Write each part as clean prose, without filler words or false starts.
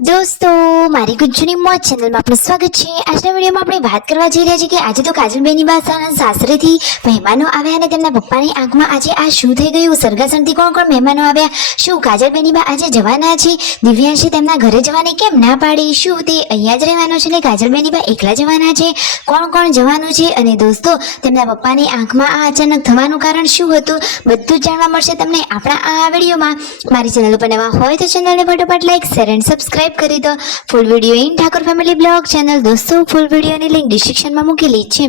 दोस्तों मारी गुज्जूनी मौज चैनल में आपનું સ્વાગત છે। આજના વિડીયોમાં આપણે વાત કરવા જઈ રહ્યા છીએ કે આજે તો કાજલબેનની બાસાના સાસરેથી મહેમાનો આવ્યા અને તેમના પપ્પાની આંખમાં આજે આ શું થઈ ગયું? સરગાસણથી કોણ કોણ મહેમાનો આવ્યા? શું કાજલબેનની બા આજે જવાના છે? દિવ્યાંશી તેમના ઘરે જવાની કેમ ના પાડી? શું તે અહીંયા જ રહેવાનું છે ને કાજલબેનની બા એકલા જવાના છે? કોણ કોણ જવાનું છે? અને દોસ્તો તેમના પપ્પાની આંખમાં આ અચાનક થવાનું કારણ શું હતું? બધું જ જાણવા મળશે તમને આપણા આ વિડીયોમાં। મારી ચેનલ ઉપર નવા હોય તો ચેનલને ફટાફટ લાઈક શેર એન્ડ સબસ્ક્રાઇબ કરી દો। Full video in Thakor family blog channel દોસ્તો ફૂલ વિડીયોની લિંક ડિસ્ક્રિપ્શનમાં મૂકેલી છે,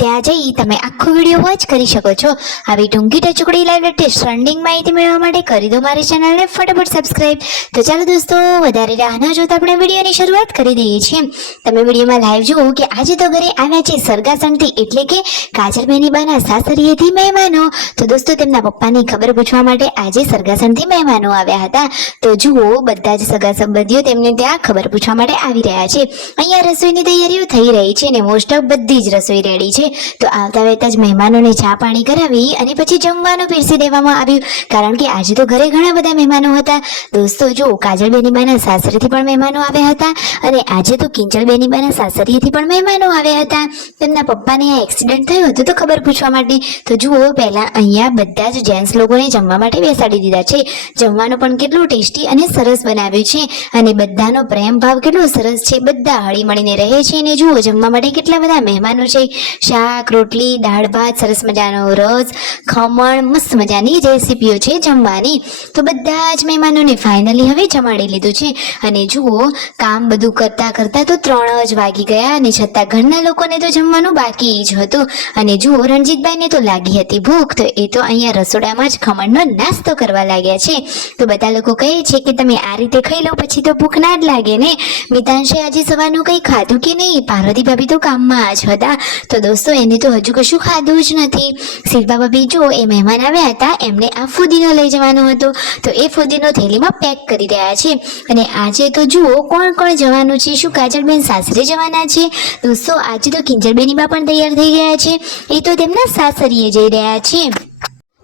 ત્યાં જઈ તમે આખો વિડીયો વોચ કરી શકો છો। આવી ટૂંકી ટચુકડી લાઈવ લેટેસ્ટ ટ્રેન્ડિંગ માહિતી મેળવવા માટે કરી દો મારી ચેનલને ફટાફટ સબસ્ક્રાઇબ। તો ચાલો દોસ્તો વધારે રાહ ન જોતા આપણે વિડીયોની શરૂઆત કરી દઈએ છીએ। તમે વિડીયોમાં લાઈવ જુઓ કે આજે તો ઘરે આવ્યા છે સરગાસણથી એટલે કે કાજલબેનની બાના સાસરીએથી મહેમાનો। તો દોસ્તો તેમના પપ્પાની ખબર પૂછવા માટે આજે સરગાસણથી મહેમાનો આવ્યા હતા। તો જુઓ બધા જ સગા સંબંધીઓ તેમને ત્યાં ખબર પૂછવા માટે આવી રહ્યા છે। અહીંયા રસોઈની તૈયારીઓ થઈ રહી છે ને મોસ્ટ ઓફ બધી જ રસોઈ રેડી છે। તો આવતા વેતા જ મહેમાનોને ચા પાણી કરાવી અને પછી જમવાનું પીરસી દેવામાં આવ્યું, કારણ કે આજે તો ઘરે ઘણા બધા મહેમાનો હતા। દોસ્તો જો કાજલબેનની બાના સાસરીથી પણ મહેમાનો આવ્યા હતા અને આજે તો કિંજલબેનની બાના સાસરીએથી પણ મહેમાનો આવ્યા હતા। તેમના પપ્પાને આ એક્સિડન્ટ થયો હતો તો ખબર પૂછવા માટે। તો જુઓ પહેલા અહીંયા બધા જ જેન્ટ્સ લોકોને જમવા માટે બેસાડી દીધા છે। જમવાનું પણ કેટલું ટેસ્ટી અને સરસ બનાવ્યું છે અને બધાનો પ્રેમ ભાવ કેટલો સરસ છે, બધા હળી મળીને રહે છે। અને જુઓ જમવા માટે કેટલા બધા મહેમાનો છે। શાક રોટલી દાળ ભાત સરસ મજાનો રસ ખમણ મસ્ત મજાની રેસીપીઓ છે જમવાની। તો બધા જ મહેમાનોને ફાઇનલી હવે જમાડી લીધું છે અને જુઓ કામ બધું કરતા કરતા તો 3 જ વાગી ગયા અને છતાં ઘરના લોકોને તો જમવાનું બાકી જ હતું। અને જુઓ રણજીતભાઈને તો લાગી હતી ભૂખ, તો એ તો અહીંયા રસોડામાં જ ખમણનો નાસ્તો કરવા લાગ્યા છે। તો બધા લોકો કહે છે કે તમે આ રીતે ખાઈ લો પછી તો ભૂખ ના જ લાગે ને। મિતાંશે આજે સવારનું કંઈ ખાધું કે નહીં? પાર્વતી ભાભી તો કામમાં જ હતા, તો દોસ્તો એને તો હજુ કશું ખાધું જ નથી। શિલ્પા ભાભી જો એ મહેમાન આવ્યા હતા એમને આ ફુદીનો લઈ જવાનો હતો, તો એ ફુદીનો થેલીમાં પેક કરી રહ્યા છે। અને આજે તો જુઓ કોણ કોણ જવાનું છે? શું કાજલબેન સાસરે જવાના છે? દોસ્તો આજે તો કિંજલબેનની બા પણ તૈયાર થઈ ગયા છે, એ તો તેમના સાસરીએ જઈ રહ્યા છે।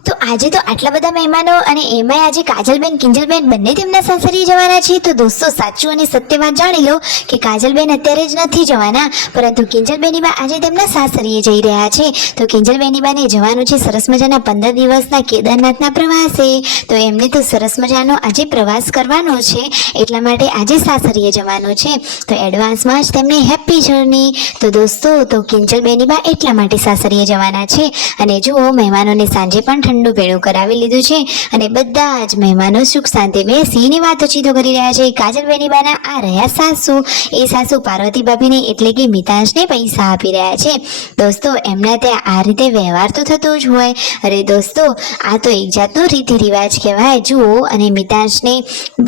તો આજે તો આટલા બધા મહેમાનો અને એમાંય આજે કાજલબેન કિંજલબેન બંને તેમના સાસરીએ જવાના છે। તો દોસ્તો સાચું અને સત્ય વાત જાણી લો કે કાજલબેન અત્યારે જ નથી જવાના, પરંતુ કિંજલબેનની બા આજે તેમના સાસરીએ જઈ રહ્યા છે। તો કિંજલબેનની બાને જવાનું છે સરસ મજાના 15 દિવસના કેદારનાથના પ્રવાસે। તો એમને તો સરસ મજાનો આજે પ્રવાસ કરવાનો છે, એટલા માટે આજે સાસરીએ જવાનું છે। તો એડવાન્સમાં જ તેમને હેપી જર્ની। તો દોસ્તો તો કિંજલબેનની બા એટલા માટે સાસરીએ જવાના છે। અને જુઓ મહેમાનોને સાંજે પણ ઠંડુ પીણું કરાવી લીધું છે અને બધા જ મહેમાનો સુખ શાંતિ બેસીને વાતચીતો કરી રહ્યા છે। કાજલબેનની બાના આ રહ્યા સાસુ, એ સાસુ પાર્વતી ભાભીને એટલે કે મિતાંશને પૈસા આપી રહ્યા છે। દોસ્તો એમના ત્યાં આ રીતે વ્યવહાર તો થતો જ હોય। અરે દોસ્તો આ તો એક જાતનો રીતિ રિવાજ કહેવાય। જુઓ અને મિતાંશને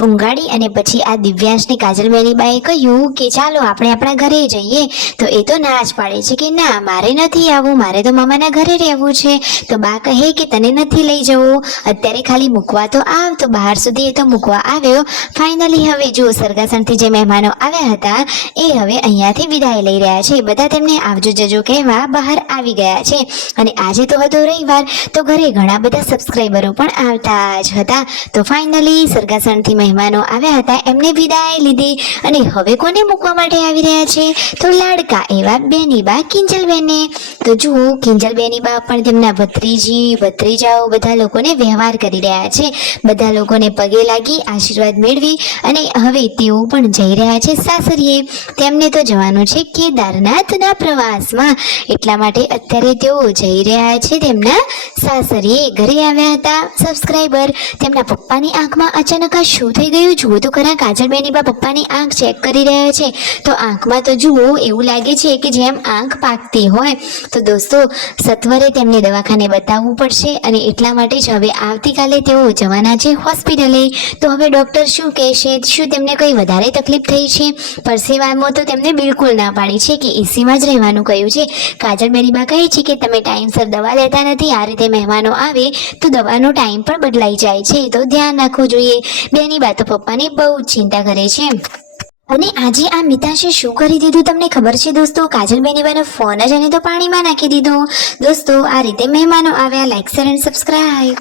ઊંઘાડી અને પછી આ દિવ્યાંશને કાજલબેનની બાએ કહ્યું કે ચાલો આપણે આપણા ઘરે જઈએ, તો એ તો ના જ પાડે છે કે ના મારે નથી આવવું, મારે તો મામાના ઘરે રહેવું છે। તો બા કહે કે તને નથી લઈ જવું, અત્યારે ખાલી મૂકવા તો આવ। તો બહાર સુધી એ તો મૂકવા આવ્યો। ફાઇનલી હવે જો સરગાસણથી જે મહેમાનો આવ્યા હતા એ હવે અહીંયાથી વિદાય લઈ રહ્યા છે। બધા તેમને આવજો જજો કહેવા બહાર આવી ગયા છે। અને આજે તો હતો રવિવાર, તો ઘરે ઘણા બધા સબસ્ક્રાઈબરો પણ આવતા જ હતા। તો ફાઇનલી સરગાસણથી મહેમાનો આવ્યા હતા એમને વિદાય લીધી અને હવે કોને મૂકવા માટે આવી રહ્યા છે? તો લાડકા એવા બેની બા કિંજલબેને। તો જુઓ કિંજલબેની બા પણ તેમના ભત્રીજાઓ બધા લોકોને વ્યવહાર કરી રહ્યા છે, બધા લોકોને પગે લાગી આશીર્વાદ મેળવી અને હવે તેઓ પણ જઈ રહ્યા છે સાસરીએ। તેમને તો જવાનું છે કેદારનાથના પ્રવાસમાં, એટલા માટે અત્યારે તેઓ જઈ રહ્યા છે તેમના સાસરીએ। ઘરે આવ્યા હતા સબસ્ક્રાઈબર, તેમના પપ્પાની આંખમાં અચાનક આ શું થઈ ગયું? જુઓ તો ખરા કાજલબેનની બા પપ્પાની આંખ ચેક કરી રહ્યા છે। તો આંખમાં તો જુઓ એવું લાગે છે કે જેમ આંખ પાકતી હોય। તો દોસ્તો સત્વરે તેમને દવાખાને બતાવવું પડશે અને એટલા માટે જ હવે આવતીકાલે તેઓ જવાના છે હોસ્પિટલે। તો હવે ડૉક્ટર શું કહેશે? શું તેમને કંઈ વધારે તકલીફ થઈ છે? પરસેવામાં તો તેમને બિલકુલ ના પાડી છે કે એસીમાં જ રહેવાનું કહ્યું છે। કાજલબેનની બા કહે છે કે તમે ટાઈમસર દવા લેતા નથી, આ રીતે મહેમાનો આવે તો દવાનો ટાઈમ પણ બદલાઈ જાય છે, તો ધ્યાન રાખવું જોઈએ। બેની બા તો પપ્પાની બહુ જ ચિંતા કરે છે। અને આજે આ મિતાંશે શું કરી દીધું તમને ખબર છે દોસ્તો? કાજલબેનની બાનો ફોન જ એને તો પાણીમાં નાખી દીધો। દોસ્તો આ રીતે મહેમાનો આવ્યા। Like share and subscribe.